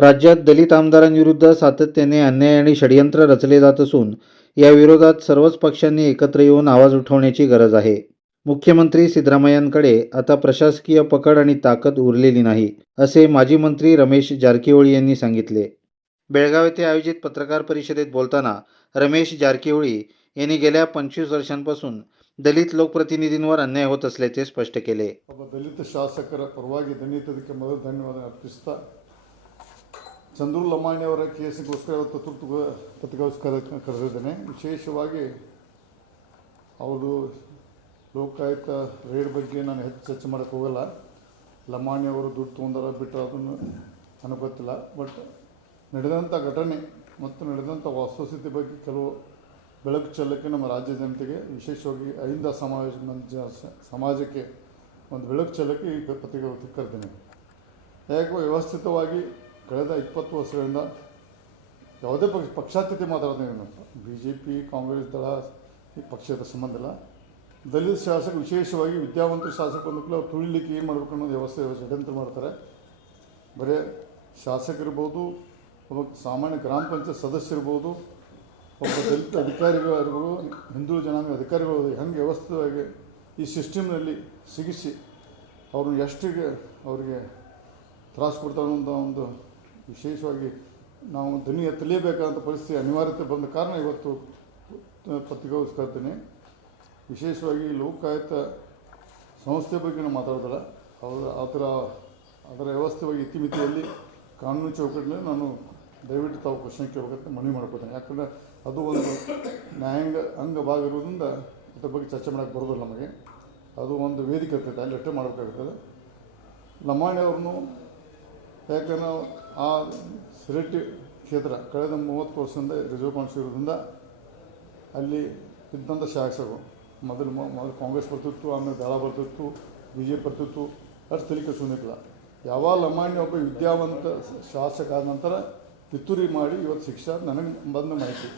राज्यात दलित आमदारांविरुद्ध सातत्याने अन्याय आणि षडयंत्र रचले जात असून या विरोधात सर्वच पक्षांनी एकत्र येऊन आवाज उठवण्याची गरज आहे. मुख्यमंत्री सिद्धरामय्यांकडे आता प्रशासकीय पकड आणि ताकद उरलेली नाही, असे माजी मंत्री रमेश जारकिहोळी यांनी सांगितले. बेळगाव येथे आयोजित पत्रकार परिषदेत बोलताना रमेश जारकिहोळी यांनी गेल्या 25 वर्षांपासून दलित लोकप्रतिनिधींवर अन्याय होत असल्याचे स्पष्ट केले. ಒಬ್ಬ ದಲಿತ ಶಾಸಕರ ಪರವಾಗಿ ದಲಿತರಿಗೆ ಮೊದಲು ಧನ್ಯವಾದ ಅರ್ಪಿಸ್ತಾ ಚಂದ್ರು ಲಮಾಣಿ ಅವರ ಕೇಸಿಗೋಸ್ಕರ ಇವತ್ತು ತುರ್ತು ಪತ್ರಿಕಾಗೋಸ್ಕರ ಕರೆದಿದ್ದೇನೆ. ವಿಶೇಷವಾಗಿ ಅವರು ಲೋಕಾಯುಕ್ತ ರೇಡ್ ಬಗ್ಗೆ ನಾನು ಹೆಚ್ಚು ಚರ್ಚೆ ಮಾಡೋಕ್ಕೆ ಹೋಗಲ್ಲ. ಲಮಾಣಿ ಅವರು ದುಡ್ಡು ತೊಗೊಂಡಾರ ಬಿಟ್ಟರೆ ಅದನ್ನು ನನಗೆ ಗೊತ್ತಿಲ್ಲ. ಬಟ್ ನಡೆದಂಥ ಘಟನೆ ಮತ್ತು ನಡೆದಂಥ ವಾಸ್ತುಸ್ಥಿತಿ ಬಗ್ಗೆ ಕೆಲವು ಬೆಳಕು ಚೆಲ್ಲಕ್ಕೆ ನಮ್ಮ ರಾಜ್ಯ ಜನತೆಗೆ, ವಿಶೇಷವಾಗಿ ಅಹಿಂದ ಸಮಾಜಕ್ಕೆ ಒಂದು ಬೆಳಕು ಚೆಲ್ಲಕ್ಕೆ ಈ ಪತ್ರಿಕೆ ಕರೆದಿದ್ದೇನೆ. ಯಾಕೋ ವ್ಯವಸ್ಥಿತವಾಗಿ ಕಳೆದ 20 ವರ್ಷಗಳಿಂದ ಯಾವುದೇ ಪಕ್ಷಾತೀತ ಮಾತಾಡ್ತೀನಿ. BJP ಕಾಂಗ್ರೆಸ್ ದಳ ಈ ಪಕ್ಷದ ಸಂಬಂಧ ಇಲ್ಲ. ದಲಿತ ಶಾಸಕ, ವಿಶೇಷವಾಗಿ ವಿದ್ಯಾವಂತ ಶಾಸಕ ಅಂದ್ಕೂಲ ಅವ್ರು ತುಳಿಲಿಕ್ಕೆ ಏನು ಮಾಡಬೇಕು ಅನ್ನೋದು ವ್ಯವಸ್ಥೆ ಷಡ್ಯಂತ್ರ ಮಾಡ್ತಾರೆ. ಬರೀ ಶಾಸಕರಿರ್ಬೋದು, ಒಬ್ಬ ಸಾಮಾನ್ಯ ಗ್ರಾಮ ಪಂಚಾಯತ್ ಸದಸ್ಯರಿರ್ಬೋದು, ಒಬ್ಬ ದಲಿತ ಅಧಿಕಾರಿಗಳಿರ್ಬೋದು, ಹಿಂದೂ ಜನಾಂಗ ಅಧಿಕಾರಿಗಳು ಹೆಂಗೆ ವ್ಯವಸ್ಥಿತವಾಗಿ ಈ ಸಿಸ್ಟಮ್ನಲ್ಲಿ ಸಿಗಿಸಿ ಅವ್ರನ್ನ ಎಷ್ಟಿಗೆ ಅವರಿಗೆ ತ್ರಾಸು ಕೊಡ್ತಾರೆ ಅನ್ನೋ ಒಂದು ವಿಶೇಷವಾಗಿ ನಾವು ಧ್ವನಿ ಎತ್ತಲೇಬೇಕಾದಂಥ ಪರಿಸ್ಥಿತಿ ಅನಿವಾರ್ಯತೆ ಬಂದ ಕಾರಣ ಇವತ್ತು ಪತ್ರಿಕಾಗೋಸ್ಕರ್ತೀನಿ. ವಿಶೇಷವಾಗಿ ಲೋಕಾಯುಕ್ತ ಸಂಸ್ಥೆ ಬಗ್ಗೆ ನಾವು ಮಾತಾಡೋದಿಲ್ಲ. ಅದರ ವ್ಯವಸ್ಥೆವಾಗಿ ಇತಿಮಿತಿಯಲ್ಲಿ ಕಾನೂನು ಚೌಕಟ್ಟಿನಲ್ಲಿ ನಾನು ದಯವಿಟ್ಟು ತಾವು ಕ್ವಶನ್ ಕೇಳಬೇಕಂತ ಮನವಿ ಮಾಡ್ಕೊತೇನೆ. ಯಾಕಂದರೆ ಅದು ಒಂದು ನ್ಯಾಯಾಂಗ ಅಂಗಭಾಗ ಇರೋದ್ರಿಂದ ಅದ್ರ ಬಗ್ಗೆ ಚರ್ಚೆ ಮಾಡೋಕ್ಕೆ ಬರೋದಿಲ್ಲ ನಮಗೆ. ಅದು ಒಂದು ವೇದಿಕೆ ಇರ್ತೈತೆ, ಅಲ್ಲಿ ಅಷ್ಟೇ ಮಾಡಬೇಕಾಗ್ತದೆ. ಲಮಾಣಿ ಅವ್ರನ್ನೂ ಯಾಕಂದ್ರೆ ಆ ಸಿರೆಟ್ಟಿ ಕ್ಷೇತ್ರ ಕಳೆದ 30 ವರ್ಷದಿಂದ ರಿಸರ್ವ್ ಕಾನ್ಸ್ಟಿಟ್ಯೂಷನ್ ಇರೋದ್ರಿಂದ ಅಲ್ಲಿ ಇದ್ದಂಥ ಶಾಸಕರು ಮೊದಲು ಕಾಂಗ್ರೆಸ್ ಬರ್ತಿತ್ತು, ಆಮೇಲೆ ದಳ ಬರ್ತಿತ್ತು, BJP ಬರ್ತಿತ್ತು, ಅಷ್ಟು ತಲೆ ಕೆಡಿಸ್ಕೊಂಡಿಲ್ಲ. ಯಾವಾಗ ಲಮಾಣಿ ಒಬ್ಬ ವಿದ್ಯಾವಂತ ಶಾಸಕ ಆದ ನಂತರ ಕಿತ್ತೂರಿ ಮಾಡಿ ಇವತ್ತು ಶಿಕ್ಷಾ ನನಗೆ ಬಂದ ಮಾಹಿತಿ.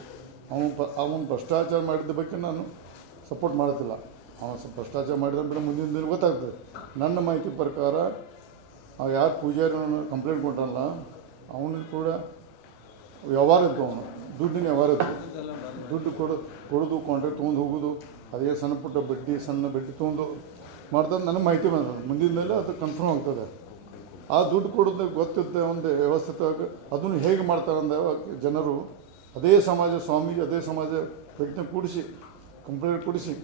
ಅವನು ಭ್ರಷ್ಟಾಚಾರ ಮಾಡಿದ ಬಗ್ಗೆ ನಾನು ಸಪೋರ್ಟ್ ಮಾಡ್ತಿಲ್ಲ. ಅವನು ಭ್ರಷ್ಟಾಚಾರ ಮಾಡಿದ ಮೇಲೆ ಮುಂದಿನ ದಿನ ಗೊತ್ತಾಗ್ತದೆ. ನನ್ನ ಮಾಹಿತಿ ಪ್ರಕಾರ ಯಾರು ಪೂಜಾರಿ ಕಂಪ್ಲೇಂಟ್ ಕೊಟ್ಟಲ್ಲ, ಅವನಿಗೆ ಕೂಡ ವ್ಯವಹಾರ ಇತ್ತು, ಅವನು ದುಡ್ಡಿನ ವ್ಯವಹಾರ ಇತ್ತು. ದುಡ್ಡು ಕೊಡೋದು, ಕಾಂಟ್ರಾಕ್ಟ್ ತೊಗೊಂಡು ಹೋಗೋದು, ಅದೇ ಸಣ್ಣ ಪುಟ್ಟ ಸಣ್ಣ ಬಡ್ಡಿ ತೊಗೊಂಡು ಮಾಡ್ತಾರೆ. ನನಗೆ ಮಾಹಿತಿ ಬಂದದ್ದು, ಮುಂದಿನ ದಿನ ಅದು ಕನ್ಫರ್ಮ್ ಆಗ್ತದೆ. ಆ ದುಡ್ಡು ಕೊಡೋದು ಗೊತ್ತಿದ್ದ ಒಂದು ವ್ಯವಸ್ಥಿತವಾಗಿ ಅದನ್ನು ಹೇಗೆ ಮಾಡ್ತಾರೆ ಅಂದ ಜನರು ಅದೇ ಸಮಾಜ ಸ್ವಾಮೀಜಿ, ಅದೇ ಸಮಾಜ ವ್ಯಕ್ತಿನ ಕೂಡಿಸಿ ಕಂಪ್ಲೇಂಟ್ ಕೊಡಿಸಿ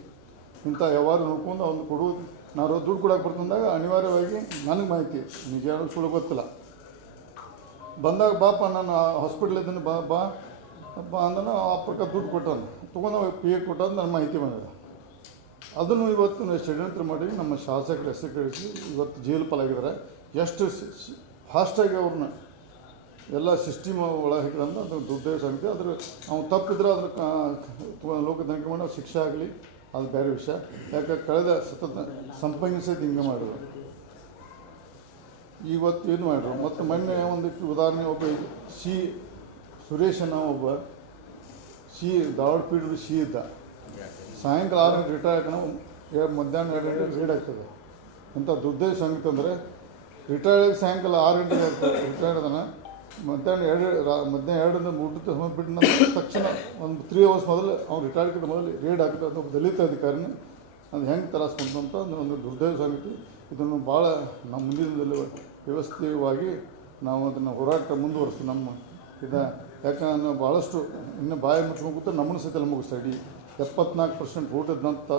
ಇಂಥ ವ್ಯವಹಾರ ನೋಡ್ಕೊಂಡು ಅವ್ನು ಕೊಡೋದು. ನಾವು ದುಡ್ಡು ಕೊಡೋಕೆ ಬರ್ತಂದಾಗ ಅನಿವಾರ್ಯವಾಗಿ ನನಗೆ ಮಾಹಿತಿ ನಿಜ ಸುಳ್ಳು ಗೊತ್ತಿಲ್ಲ. ಬಂದಾಗ ಬಾಪ ನಾನು ಹಾಸ್ಪಿಟ್ಲ್ ಇದ್ದೀನಿ, ಬಾ ಅಂದ್ರೆ ಆ ಪ್ರಕಾರ ದುಡ್ಡು ಕೊಟ್ಟಾನ, ತೊಗೊಂಡು PA ಕೊಟ್ಟಾಗ ನನ್ನ ಮಾಹಿತಿ ಬಂದಿದೆ. ಅದನ್ನು ಇವತ್ತು ಷಡ್ಯಂತ್ರ ಮಾಡಿ ನಮ್ಮ ಶಾಸಕರ ಹೆಸರು ಕಳಿಸಿ ಇವತ್ತು ಜೈಲು ಪಾಲಾಗಿದ್ದಾರೆ. ಎಷ್ಟು ಫಾಸ್ಟಾಗಿ ಅವ್ರನ್ನ ಎಲ್ಲ ಸಿಸ್ಟಮ್ ಒಳಗೆ ಹಾಕಿದಂತ ಅದು ದುರ್ದೈವ ಸಂಗತಿ. ಅದ್ರ ಅವ್ನು ತಪ್ಪಿದ್ರೆ ಅದ್ರ ಲೋಕ ತನಿಖೆ ಮಾಡಿ ಶಿಕ್ಷೆ ಆಗಲಿ, ಅದು ಬೇರೆ ವಿಷಯ. ಯಾಕೆ ಕಳೆದ ಸತತ ಸಂಪಂಗಿ ಸಹಿತ ಹಿಂಗೆ ಮಾಡಿದ್ರು, ಇವತ್ತು ಏನು ಮಾಡಿದ್ರು. ಮತ್ತು ಮೊನ್ನೆ ಒಂದು ಉದಾಹರಣೆ, ಒಬ್ಬ ಸುರೇಶನ ಒಬ್ಬ ಧಾರವಾಡ PWD ಇದ್ದ. ಸಾಯಂಕಾಲ 6 ಗಂಟೆ ರಿಟೈರ್ ಹಾಕೋಣ, ಮಧ್ಯಾಹ್ನ 2 ಗಂಟೆಗೆ ರೇಡ್ ಆಗ್ತದೆ. ಇಂಥ ದುರ್ದೈವ ಸಂಗತಿ ಅಂದರೆ ರಿಟೈರ್ಡ್ ಸಾಯಂಕಾಲ 6 ಗಂಟೆಗೆ ಆಗ್ತದೆ, ರಿಟೈರ್ಡ್ ಅದನ್ನು ಮಧ್ಯಾಹ್ನ 2 ಊಟದ ಸಮಯ ಬಿಟ್ಟು ತಕ್ಷಣ ಒಂದು 3 ಅವರ್ಸ್ ಮೊದಲು ಅವ್ನು ರಿಟೈರ್ಡ್ಕಿಂತ ಮೊದಲು ರೇಡ್ ಹಾಕಿದ ಒಬ್ಬ ದಲಿತ ಅಧಿಕಾರಿನ ಅದು ಹೆಂಗೆ ತರಾಸ್ಕೊಂತ ಒಂದು ದುರ್ದೈವ ಸಂಗತಿ. ಇದನ್ನು ಭಾಳ ನಮ್ಮ ಮುಂದಿನದಲ್ಲಿ ವ್ಯವಸ್ಥಿತವಾಗಿ ನಾವು ಅದನ್ನು ಹೋರಾಟ ಮುಂದುವರಿಸ್ತೀವಿ. ನಮ್ಮ ಯಾಕಂದ್ರೆ ನಾವು ಭಾಳಷ್ಟು ಇನ್ನು ಬಾಯಿ ಮುಚ್ಕೊಂಡು ಕೂತ ನಮ್ಮನ್ನು ಸಹಿತ ಮುಗಿಸ್ತಾ ಇಡೀ 74% ಓಟದಂಥ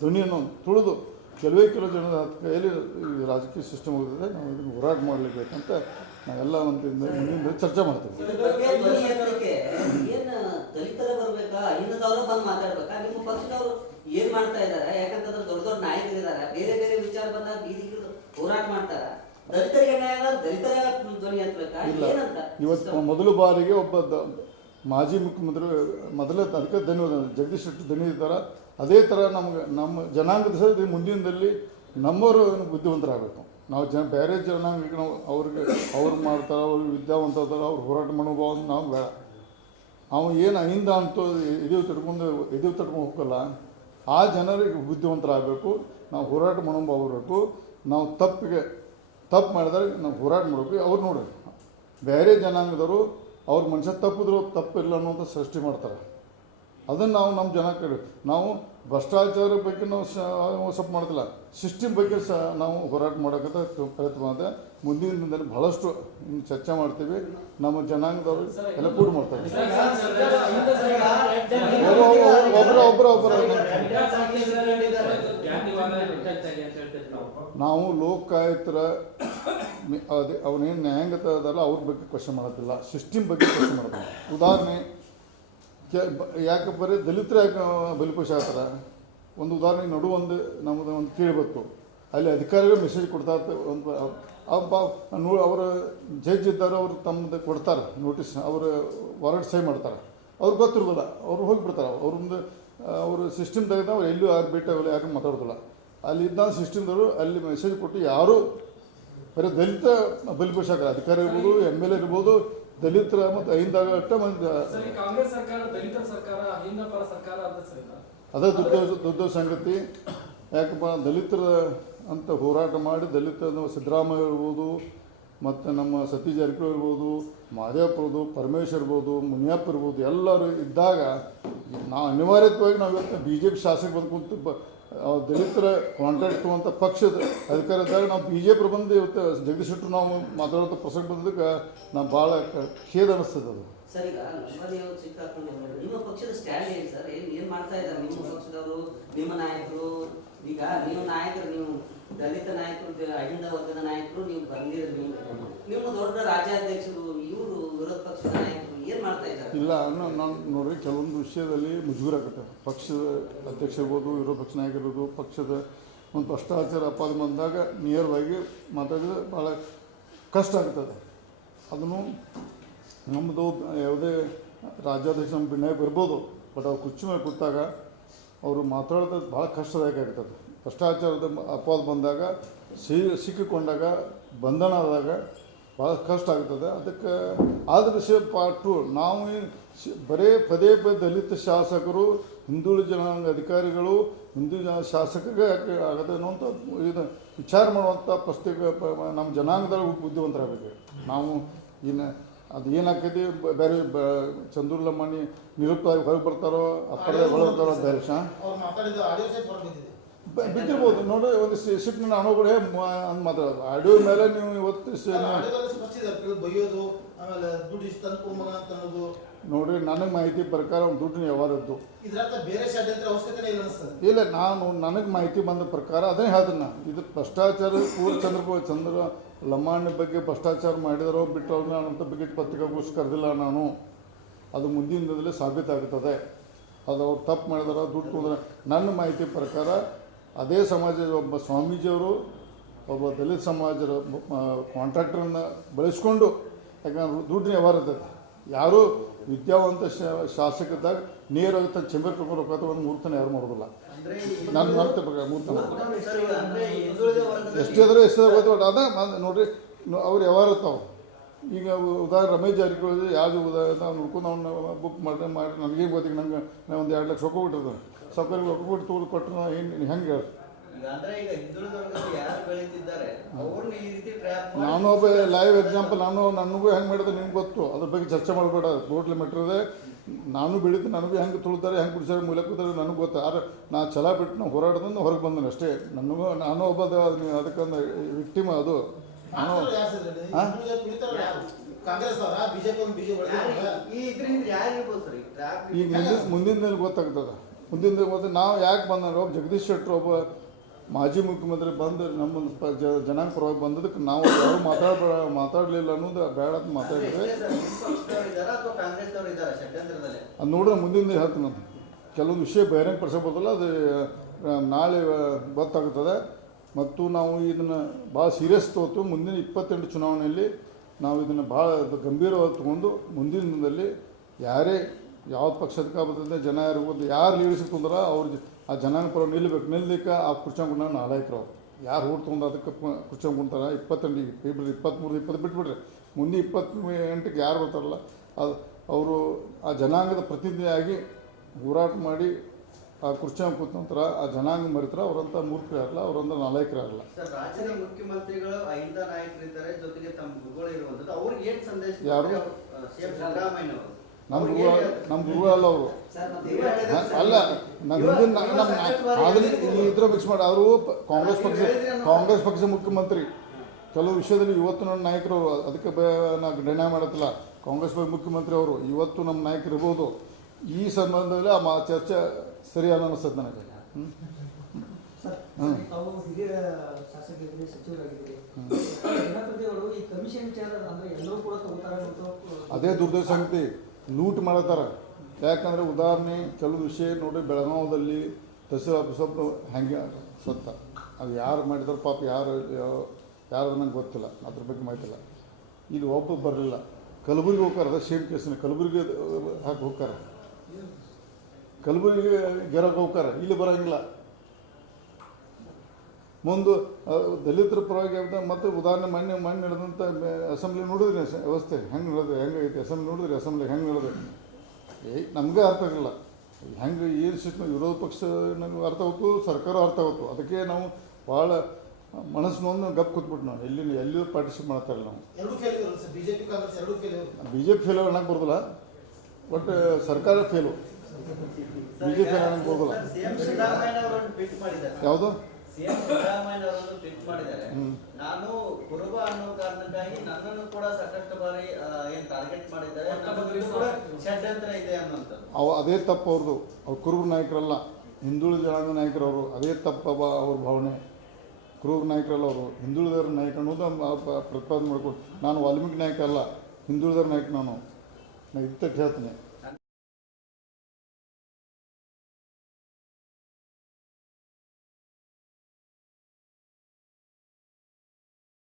ಧ್ವನಿಯನ್ನು ತುಳಿದು ಕೆಲವೇ ಕೆಲವು ಜನದ ಕೈಯಲ್ಲಿ ಈ ರಾಜಕೀಯ ಸಿಸ್ಟಮ್ ಹೋಗ್ತದೆ. ನಾವು ಇದನ್ನು ಹೋರಾಟ ಮಾಡಲೇಬೇಕಂತ ನಾವೆಲ್ಲ ಮುಂದಿನ ಚರ್ಚೆ ಮಾಡ್ತೀವಿ. ಇವತ್ತು ಮೊದಲ ಬಾರಿಗೆ ಒಬ್ಬ ಮಾಜಿ ಮುಖ್ಯಮಂತ್ರಿ ಅದಕ್ಕೆ ಧನ್ಯವಾದ ಜಗದೀಶ್ ಶೆಟ್ಟರ್ ಧನ್ಯವಾದ. ಅದೇ ಥರ ನಮ್ಮ ಜನಾಂಗದ ಸಹ ಮುಂದಿನದಲ್ಲಿ ನಮ್ಮವರು ಬುದ್ಧಿವಂತರಾಗಬೇಕು. ನಾವು ಬೇರೆ ಜನಾಂಗಕ್ಕೆ ನಾವು ಅವ್ರು ಮಾಡ್ತಾರೆ, ಅವ್ರಿಗೆ ವಿದ್ಯಾವಂತ ಅದಾರ, ಅವ್ರು ಹೋರಾಟ ಮನೋಭಾವ ನಾವು ಬೇಡ. ಅವನು ಏನು ಅಹಿಂದ ಅಂತೂ ಎದೆವು ತಟ್ಕೊಂಡು ಹೋಗಲ್ಲ. ಆ ಜನರಿಗೆ ಬುದ್ಧಿವಂತರಾಗಬೇಕು. ನಾವು ಹೋರಾಟ ಮನೋಭಾವ ಬರಬೇಕು. ನಾವು ತಪ್ಪು ಮಾಡಿದಾಗ ನಾವು ಹೋರಾಟ ಮಾಡಬೇಕು. ಅವ್ರು ನೋಡಬೇಕು. ಬೇರೆ ಜನಾಂಗದವರು ಅವ್ರ ಮನುಷ್ಯ ತಪ್ಪಿದ್ರು ತಪ್ಪಿಲ್ಲ ಅನ್ನೋಂಥ ಸೃಷ್ಟಿ ಮಾಡ್ತಾರೆ. ಅದನ್ನು ನಾವು ನಮ್ಮ ಜನ ಕಡೆ ನಾವು ಭ್ರಷ್ಟಾಚಾರ ಬಗ್ಗೆ ನಾವು ಸ್ವಲ್ಪ ಮಾಡ್ತಿಲ್ಲ, ಸಿಸ್ಟಮ್ ಬಗ್ಗೆ ನಾವು ಹೋರಾಟ ಮಾಡೋಕ್ಕಂತ ಪ್ರಯತ್ನ ಮಾಡಿದೆ. ಮುಂದಿನ ದಿನದಲ್ಲಿ ಬಹಳಷ್ಟು ಇನ್ನು ಚರ್ಚೆ ಮಾಡ್ತೀವಿ. ನಮ್ಮ ಜನಾಂಗದವರು ಎಲ್ಲ ಕೂಡಿ ಮಾಡ್ತಾರೆ. ಒಬ್ಬರ ನಾವು ಲೋಕಾಯುಕ್ತರ ಅದೇ ಅವನೇನು ನ್ಯಾಯಾಂಗತ ಅದಲ್ಲ ಅವ್ರ ಬಗ್ಗೆ ಕ್ವಶನ್ ಮಾಡೋದಿಲ್ಲ, ಸಿಸ್ಟಮ್ ಬಗ್ಗೆ ಕ್ವಶನ್ ಮಾಡ್ತಾರೆ. ಉದಾಹರಣೆ ಯಾಕೆ ಬರೀ ದಲಿತರು ಯಾಕೆ ಬಲಿಪಶು ಆಗ್ತಾರೆ? ಒಂದು ಉದಾಹರಣೆ ಒಂದು ನಮ್ಮದು ಒಂದು ಕೇಳಬೇಕು, ಅಲ್ಲಿ ಅಧಿಕಾರಿಗಳು ಮೆಸೇಜ್ ಕೊಡ್ತಾ ಒಂದು ಅವರ ಜಡ್ಜ್ ಇದ್ದಾರೆ, ಅವರು ತಮ್ಮದು ಕೊಡ್ತಾರೆ ನೋಟಿಸ್, ಅವರು ವಾರಂಟ್ ಸಹಿ ಮಾಡ್ತಾರೆ, ಅವ್ರಿಗೆ ಗೊತ್ತಿರೋದಿಲ್ಲ, ಅವ್ರು ಹೋಗಿಬಿಡ್ತಾರೆ. ಅವರು ಸಿಸ್ಟಮ್ ತೆಗೆದ ಅವ್ರು ಎಲ್ಲೂ ಭೇಟಿಯಾಗಲ್ಲ, ಯಾಕೆ ಮಾತಾಡೋದಿಲ್ಲ. ಅಲ್ಲಿ ಇದ್ದ ಸಿಸ್ಟಮ್ದವರು ಅಲ್ಲಿ ಮೆಸೇಜ್ ಕೊಟ್ಟು ಯಾರು ಬರೀ ದಲಿತ ಬಲಿಪಶು ಆಗ್ತಾರೆ, ಅಧಿಕಾರಿ ಇರ್ಬೋದು, MLA ಇರ್ಬೋದು, ದಲಿತರ ಮತ್ತು ಅಹಿಂದ ಮಂದಿ ಕಾಂಗ್ರೆಸ್ ಸರ್ಕಾರ ದಲಿತರ ಸರ್ಕಾರ ಅಹಿಂದ ಪರ ಸರ್ಕಾರ ಅದೇ ದೊಡ್ಡ ಸಂಗತಿ. ಯಾಕಪ್ಪ ದಲಿತರ ಅಂತ ಹೋರಾಟ ಮಾಡಿ ದಲಿತ ಸಿದ್ದರಾಮಯ್ಯ ಇರ್ಬೋದು, ಮತ್ತು ನಮ್ಮ ಸತೀಶ್ ಜಾರಕಿಹೊಳಿ ಇರ್ಬೋದು, ಮಾದೇವಪ್ಪ ಇರ್ಬೋದು, ಪರಮೇಶ್ವರ್ ಇರ್ಬೋದು, ಮುನಿಯಪ್ಪ ಇರ್ಬೋದು, ಎಲ್ಲರೂ ಇದ್ದಾಗ ನಾವು ಅನಿವಾರ್ಯವಾಗಿ ನಾವು ಇವತ್ತು BJP ಶಾಸಕ ಬಂದು ಕುಂತು ದಲಿತರ ಕಾಂಟ್ರಾಕ್ಟ್ ತಗೊಂಥ ಪಕ್ಷದ ಅಧಿಕಾರ ಇದ್ದಾಗ ನಾವು BJP ಬಂದು ಇವತ್ತು ಜಗದೀಶ್ ಶೆಟ್ಟರು ನಾವು ಮಾತಾಡೋಂಥ ಪ್ರಸಂಗ ಬಂದಕ್ಕೆ ನಾವು ಭಾಳ ಖೇದ ಅನ್ನಿಸ್ತದೆ. ಅದು ಸರ್, ಈಗ ನಿಮ್ಮ ಪಕ್ಷದ ಸ್ಟ್ಯಾಂಡ್ ಏನು ಸರ್? ಏನು ಮಾಡ್ತಾ ಇದ್ದಾರೆ ನಿಮ್ಮ ಪಕ್ಷದವರು, ನಿಮ್ಮ ನಾಯಕರು? ಈಗ ನೀವು ನಾಯಕರು, ನೀವು ದಲಿತ ನಾಯಕರು, ಅಹಿಂದ ವರ್ಗದ ನಾಯಕರು, ನೀವು ಬಂದಿರೋ ನಿಮ್ಮ ದೊಡ್ಡ ರಾಜ್ಯಾಧ್ಯಕ್ಷರು, ಇವರು ವಿರೋಧ ಪಕ್ಷದ ನಾಯಕರು ಏನು ಮಾಡ್ತಾ ಇದ್ದಾರೆ? ಇಲ್ಲ, ನಾನು ನೋಡ್ರಿ ಕೆಲವೊಂದು ವಿಷಯದಲ್ಲಿ ಮುಜುಗರ ಆಗುತ್ತೆ. ಪಕ್ಷದ ಅಧ್ಯಕ್ಷ ಇರ್ಬೋದು, ವಿರೋಧ ಪಕ್ಷ ನಾಯಕರಿರ್ಬೋದು, ಪಕ್ಷದ ಒಂದು ಭ್ರಷ್ಟಾಚಾರ ಅಪಾದ ಬಂದಾಗ ನೇರವಾಗಿ ಮಾತಾಡಿದ್ರೆ ಭಾಳ ಕಷ್ಟ ಆಗ್ತದೆ. ಅದನ್ನು ನಮ್ಮದು ಯಾವುದೇ ರಾಜ್ಯಾಧ್ಯಕ್ಷ ನಮ್ಮ ಭಿನ್ನಾಯಕ ಇರ್ಬೋದು, ಬಟ್ ಅವ್ರು ಕುರ್ಚಿ ಮೇಲೆ ಕೂತಾಗ ಅವರು ಮಾತಾಡೋದು ಭಾಳ ಕಷ್ಟದಾಯಕ ಆಗ್ತದೆ. ಭ್ರಷ್ಟಾಚಾರದ ಅಪವಾದ ಬಂದಾಗ ಸಿಕ್ಕಿಕೊಂಡಾಗ ಬಂಧನ ಆದಾಗ ಭಾಳ ಕಷ್ಟ ಆಗ್ತದೆ. ಅದಕ್ಕೆ ಆದ ವಿಷಯ ಪಾರ್ಟ್ 2 ನಾವು ಬರೇ ಪದೇ ದಲಿತ ಶಾಸಕರು, ಹಿಂದುಳಿದ ಜನಾಂಗ ಅಧಿಕಾರಿಗಳು, ಹಿಂದೂ ಶಾಸಕರಿಗೆ ಯಾಕೆ ಆಗದೆ ಅನ್ನೋಂಥ ಇದು ವಿಚಾರ ಮಾಡುವಂಥ ಪುಸ್ತಕ ನಮ್ಮ ಜನಾಂಗದಾಗ ಬುದ್ಧಿವಂತರಾಗಬೇಕು ನಾವು. ಇನ್ನು ಅದು ಏನಾಗ್ತೈತಿ, ಬೇರೆ ಚಂದ್ರು ಲಮಾಣಿ ನಿರುಕ್ತವಾಗಿ ಹೊರಗೆ ಬರ್ತಾರೋ, ಅಪ್ಪರದಾಗ ಹೊರಗೆ ಬರ್ತಾರೋ ಬೇರೆ ಬಿದ್ದಿರ್ಬೋದು ನೋಡಿ. ಒಂದು ಶಿಫ್ಟ್ನ ಅನುಭವಗಳೇ ಅಂತ ಮಾತಾಡೋದು ಆಡಿಯೋ ಮೇಲೆ ನೀವು ಇವತ್ತು ನೋಡ್ರಿ, ನನಗೆ ಮಾಹಿತಿ ಪ್ರಕಾರ ಒಂದು ದುಡ್ಡಿನ ವ್ಯವಹಾರದ್ದು ಇಲ್ಲ. ನನಗೆ ಮಾಹಿತಿ ಬಂದ ಪ್ರಕಾರ ಅದನ್ನೇ ಹೇಳ್ತೀನಿ ನಾನು. ಇದು ಭ್ರಷ್ಟಾಚಾರ ಚಂದ್ರ ಲಮಾಣಿ ಬಗ್ಗೆ ಭ್ರಷ್ಟಾಚಾರ ಮಾಡಿದಾರೋ ಬಿಟ್ಟರೋ ಅಂತ ಬಗ್ಗೆ ಪತ್ರಿಕಾಗೋಷ್ಠಿ ಕರೆದಿಲ್ಲ ನಾನು. ಅದು ಮುಂದಿನ ದಿನದಲ್ಲಿ ಸಾಬೀತಾಗುತ್ತದೆ. ಅದು ಅವ್ರು ತಪ್ಪು ಮಾಡಿದಾರೋ, ದುಡ್ಡು ತೊಗೊಂಡ್ರೆ. ನನ್ನ ಮಾಹಿತಿ ಪ್ರಕಾರ ಅದೇ ಸಮಾಜದ ಒಬ್ಬ ಸ್ವಾಮೀಜಿಯವರು ಒಬ್ಬ ದಲಿತ ಸಮಾಜದ ಕಾಂಟ್ರಾಕ್ಟರನ್ನು ಬಳಸ್ಕೊಂಡು, ಯಾಕಂದ್ರೆ ದುಡ್ಡಿನ ವ್ಯವಹಾರ ಇರ್ತದೆ. ಯಾರೂ ವಿದ್ಯಾವಂತ ಶಾಸಕದಾಗ ನೇರವಾಗಿ ತನ್ನ ಚೆಂಬರ್ ಕರ್ಕೊಂಡು ಹೋಗ್ತಾ ಒಂದು ಮೂರ್ತನ ಯಾರು ಮಾಡೋದಿಲ್ಲ. ನನ್ನ ಮರ್ತೆ ಪ್ರಕಾರ ಮೂರ್ತನ ಎಷ್ಟೇ ಗೊತ್ತು. ಅದೇ ನೋಡಿರಿ, ಅವ್ರು ವ್ಯವಹಾರ ಇರ್ತಾವೆ. ಈಗ ಉದಾಹರಣೆ ರಮೇಶ್ ಜಾರಕಿಹೊಳಿ ಯಾವುದು ಉದಾಹರಣೆ ನಾವು ನೋಡ್ಕೊಂಡು ಅವ್ನ ಬುಕ್ ಮಾಡಿ ನನಗೇನು ಗೊತ್ತಿಗೆ ನಂಗೆ ನಾನು ಒಂದು 2 ಲಕ್ಷ ರೊಕ್ಕ ಕೊಟ್ಟಿರ್ತಾನೆ. ಸೌಕರ್ಯ ರೊಕ್ಕ ಕೊಟ್ಟು ತೊಗೊಂಡು ಕೊಟ್ಟರೆ ಏನು ಹೆಂಗೆ ಹೇಳಿ? ನಾನು ಒಬ್ಬ ಲೈವ್ ಎಕ್ಸಾಂಪಲ್. ನನಗೂ ಹೆಂಗೆ ಮಾಡಿದ್ರೆ ನಿಮ್ಗೆ ಗೊತ್ತು. ಅದ್ರ ಬಗ್ಗೆ ಚರ್ಚೆ ಮಾಡಬೇಡ. ರೋಡ್ ಲಿಮಿಟರ್ ಇದೆ. ನಾನು ಬೆಳೀತು, ನನಗೂ ಹೆಂಗೆ ತುಳಿತಾರೆ, ಹೆಂಗೆ ಬಿಡಿಸ್ತಾರೆ, ಮೂಲೆ ಕೂತಾರೆ ನನಗೆ ಗೊತ್ತು. ಆದ್ರೆ ನಾ ಛಲ ಬಿಟ್ಟು ನಾವು ಹೋರಾಟದಿಂದ ಹೊರಗೆ ಬಂದನು ಅಷ್ಟೇ. ನಾನು ಒಬ್ಬ ಅದಕ್ಕೊಂದು ವಿಕ್ಟಿಮ್. ಅದು ನಾನು ಈಗ ಮುಂದಿನ ದಿನ ಗೊತ್ತಾಗ್ತದೆ. ಮುಂದಿನ ದಿನ ಗೊತ್ತ ನಾವು ಯಾಕೆ ಬಂದ ಜಗದೀಶ್ ಶೆಟ್ಟರು ಒಬ್ಬ ಮಾಜಿ ಮುಖ್ಯಮಂತ್ರಿ ಬಂದು ನಮ್ಮ ಜನಾಂಗ ಪರವಾಗಿ ಬಂದದಕ್ಕೆ ನಾವು ಯಾರು ಮಾತಾಡಲಿಲ್ಲ ಅನ್ನೋದು ಬೇಡ ಅಂತ ಮಾತಾಡಿದ್ರೆ ಅದು ನೋಡಿದ್ರೆ ಮುಂದಿನ ದಿನ ಹೇಳ್ತೀನಿ ನಾನು. ಕೆಲವೊಂದು ವಿಷಯ ಬಹಿರಂಗ ಪಡಿಸಬೋದಲ್ಲ, ಅದು ನಾಳೆ ಗೊತ್ತಾಗ್ತದೆ. ಮತ್ತು ನಾವು ಇದನ್ನು ಭಾಳ ಸೀರಿಯಸ್ ತೊಗೊತು. ಮುಂದಿನ 28 ಚುನಾವಣೆಯಲ್ಲಿ ನಾವು ಇದನ್ನು ಭಾಳ ಗಂಭೀರವಾಗಿ ತೊಗೊಂಡು ಮುಂದಿನ ದಿನದಲ್ಲಿ ಯಾರೇ ಯಾವ ಪಕ್ಷದ ಬರ್ತದೆ, ಜನ ಯಾರಿರ್ಬೋದು, ಯಾರು ಲೀಡರ್ಶಿಪ್ ತೊಂದ್ರೆ ಅವ್ರು ಆ ಜನಾಂಗ ಪರ ನಿಲ್ಲಬೇಕು. ನಿಲ್ಲಲಿಕ್ಕೆ ಆ ಕುರ್ಚಂಗುಂಡ ನಾಲಾಯಕರು ಅವ್ರು ಯಾರು ಓಟ್ ತೊಗೊಂಡು ಅದಕ್ಕೆ ಕುರ್ಚಂಗುಂತಾರೆ. 28 ಫೆಬ್ರವರಿ 23-20 ಬಿಟ್ಬಿಡ್ರಿ. ಮುಂದೆ 28ಕ್ಕೆ ಯಾರು ಬರ್ತಾರಲ್ಲ ಅದು ಅವರು ಆ ಜನಾಂಗದ ಪ್ರತಿನಿಧಿಯಾಗಿ ಹೋರಾಟ ಮಾಡಿ ಆ ಕುರ್ಚಿಯಾಗ ಕೂತ ನಂತರ ಆ ಜನಾಂಗ ಮರಿತಾರೆ ಅವರಂಥ ಮೂರ್ಖರು ಇರಲ್ಲ, ಅವರಂಥ ನಾಲಾಯಕರು ಇರಲ್ಲ. ಸರ್, ರಾಜ್ಯದ ಮುಖ್ಯಮಂತ್ರಿಗಳು ಅಹಿಂದ ನಾಯಕರಿದ್ದಾರೆ, ಜೊತೆಗೆ ತಮ್ಮ ಗುರುಗಳು ಇರುವಂಥದ್ದು. ಅವ್ರಿಗೆ ಏನು ಸಂದೇಶ ಯಾರು? ಸಿಎಂ ಸಿದ್ದರಾಮಯ್ಯ ಅವರು. ನಮ್ಮ ಗುರು ಅಲ್ಲ ಅವರು. ಸರ್ ಮತ್ತೆ ಅಲ್ಲ, ನಮ್ಮ ಅದನ್ನ ಇದ್ರ ಮಿಕ್ಸ್ ಮಾಡಿ ಅವರು ಕಾಂಗ್ರೆಸ್ ಪಕ್ಷ ಮುಖ್ಯಮಂತ್ರಿ. ಕೆಲವು ವಿಷಯದಲ್ಲಿ ಇವತ್ತು ನನ್ನ ನಾಯಕರು ಅದಕ್ಕೆ ನಾವು ಡಿನೈ ಮಾಡತ್ತಿಲ್ಲ. ಕಾಂಗ್ರೆಸ್ ಪಕ್ಷ ಮುಖ್ಯಮಂತ್ರಿ ಅವರು ಇವತ್ತು ನಮ್ಮ ನಾಯಕರು ಇರ್ಬೋದು. ಈ ಸಂಬಂಧದಲ್ಲಿ ಆ ಚರ್ಚೆ ಸರಿಯಾದ ಅನಿಸ್ತದೆ ನನಗೆ. ತಾವು ಹಿರಿಯ ಶಾಸಕರಿಗೆ ಸಚಿವರಾಗಿದ್ದೀರಿ. ಜನಪ್ರತಿ ಅವರು ಈ ಕಮಿಷನ್ ವಿಚಾರ ಅಂದ್ರೆ ಎಲ್ಲರೂ ಕೂಡ ತಗೋತಾರೆ ಮತ್ತು ಅದೇ ದುರ್ದೈವ ಸಂಗತಿ, ಲೂಟ್ ಮಾಡತ್ತಾರ. ಯಾಕಂದರೆ ಉದಾಹರಣೆ ಕೆಲವು ವಿಷಯ ನೋಡಿ, ಬೆಳಗಾವದಲ್ಲಿ ತಹಸೀಲ್ ಆಫೀಸ್ ಹೆಂಗೆ ಸತ್ತ, ಅದು ಯಾರು ಮಾಡಿದಾರೆ ಪಾಪ, ಯಾರು ನಂಗೆ ಗೊತ್ತಿಲ್ಲ, ಅದ್ರ ಬಗ್ಗೆ ಮಾಹಿತಿ ಇಲ್ಲ. ಇಲ್ಲಿ ಒಬ್ಬ ಬರಲಿಲ್ಲ, ಕಲಬುರ್ಗಿ ಹೋಗ್ತಾರೆ, ಅದೇ ಸೇಮ್ ಕೇಸಿನ ಕಲಬುರ್ಗಿ ಹಾಕಿ ಹೋಗ್ತಾರೆ, ಕಲಬುರ್ಗಿ ಗೆರಕ್ಕೆ ಹೋಗ್ತಾರೆ, ಇಲ್ಲಿ ಬರೋಂಗಿಲ್ಲ. ಮುಂದೆ ದಲಿತರ ಪರವಾಗಿ ಮತ್ತು ಉದಾಹರಣೆ ಮಣ್ಣು ನಡೆದಂಥ ಅಸೆಂಬ್ಲಿ ನೋಡಿದ್ರಿ, ವ್ಯವಸ್ಥೆ ಹೆಂಗೆ ನಡೆದು ಹೆಂಗೈತಿ ಅಸೆಂಬ್ಲಿ ನೋಡಿದ್ರಿ, ಅಸೆಂಬ್ಲಿ ಹೆಂಗೆ ನಡೆದು ನಮಗೆ ಅರ್ಥ ಆಗಿಲ್ಲ. ಹೆಂಗೆ ಏನು ಸಿಸ್ಟಮ್, ವಿರೋಧ ಪಕ್ಷ ನಮಗೆ ಅರ್ಥ ಆಗುತ್ತೆ, ಸರ್ಕಾರ ಅರ್ಥ ಆಗುತ್ತೆ. ಅದಕ್ಕೆ ನಾವು ಭಾಳ ಮನಸ್ಸು ನೋವು ಗಪ್ ಕೂತ್ಬಿಟ್ಟು ನಾವು ಎಲ್ಲಿಯೂ ಪಾರ್ಟಿಸಿಪೇಟ್ ಮಾಡ್ತಾಯಿಲ್ಲ. ನಾವು ಬಿ ಜೆ ಪಿ ಫೇಲ್ ಅನ್ನಕ್ಕೆ ಬರೋದಿಲ್ಲ, ಬಟ್ ಸರ್ಕಾರ ಫೇಲು, ಬಿ ಜೆ ಪಿ ಅನ್ನಕ್ಕೆ ಬರೋದಿಲ್ಲ. ಸಿಎಂ ಸಿದ್ದರಾಮಯ್ಯ ಅವರನ್ನು ಟ್ವೀಟ್ ಮಾಡಿದ್ದಾರೆ. ಯಾವುದು? ಸಿಎಂ ಸಿದ್ದರಾಮಯ್ಯ ಅವರನ್ನು ಟ್ವೀಟ್ ಮಾಡಿದ್ದಾರೆ. ನಾನು ಕುರುಬ ಅನ್ನೋ ಕಾರಣಕ್ಕಾಗಿ ನನ್ನನ್ನು ಕೂಡ ಸಾಕಷ್ಟು ಬಾರಿ ಏನು ಟಾರ್ಗೆಟ್ ಮಾಡಿದ್ದಾರೆ, ನನ್ನದು ಕೂಡ ಷಡ್ಯಂತ್ರ ಇದೆ ಅನ್ನುವಂಥದ್ದು. ಅದೇ ತಪ್ಪು ಅವ್ರದ್ದು. ಅವ್ರು ಕುರುಬ ನಾಯಕರಲ್ಲ, ಹಿಂದುಳಿದ ಜನಾಂಗ ನಾಯಕರವರು. ಅದೇ ತಪ್ಪು ಅವ್ರ ಭಾವನೆ. ಕುರುಬ ನಾಯಕರಲ್ಲ ಅವರು, ಹಿಂದುಳಿದರ ನಾಯಕ ಅನ್ನೋದು ಪ್ರತಿಪಾದನೆ ಮಾಡ್ಕೊಂಡು. ನಾನು ವಾಲ್ಮೀಕಿ ನಾಯಕ ಅಲ್ಲ, ಹಿಂದುಳಿದರ ನಾಯಕ. ನಾನು ಇದ್ದಕ್ಕೆ ಹೇಳ್ತೀನಿ.